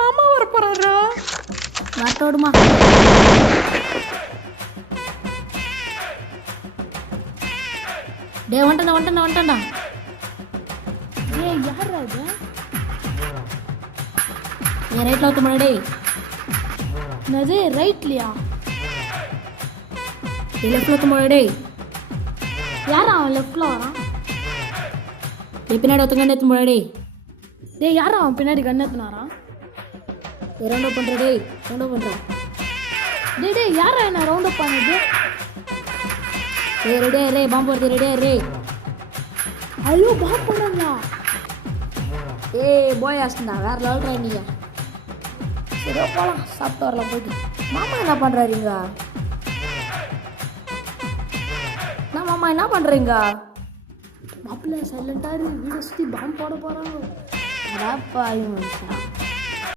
மாமா வர போறாரா? வரட்டோடுமா. டே வந்துட்டேன்டா. ஏய் யாரா இது? என் ரைட்டில் ஒருத்த முன்னாடி. என்னது ரைட்லையா? லெஃப்டில் ஒருத்த முன்னாடி. யாரா அவன் லெஃப்டில் வரான்? பின்னாடி ஒருத்தங்க எடுத்து முன்னாடி. டேய் யாரா அவன் பின்னாடி கண்ணு எத்துனாரான்? ரவுண்ட் அப் பண்ணுறா. ரவுண்ட் அப் பண்ணுறான். டேய் யாரா என்ன ரவுண்ட் அப் பண்ணுது? ரெடியா ரே பாம்பு வருது. ரெடியா ரே. ஐயோ பாம்பு போடுறாங்களா? போய் ஆஸ்டா வேற லெவல் ட்ரைனிங்க. சரி போகலாம், சாப்பிட்டு வரலாம் போயிட்டு. மாமா என்ன பண்ணுறாருங்க? மாமா என்ன பண்ணுறீங்க? மாப்பிள்ள சைலண்டாரு வீடை சுற்றி பாம்பு போட போகிறாங்க. அடாப்பா மனுஷன்.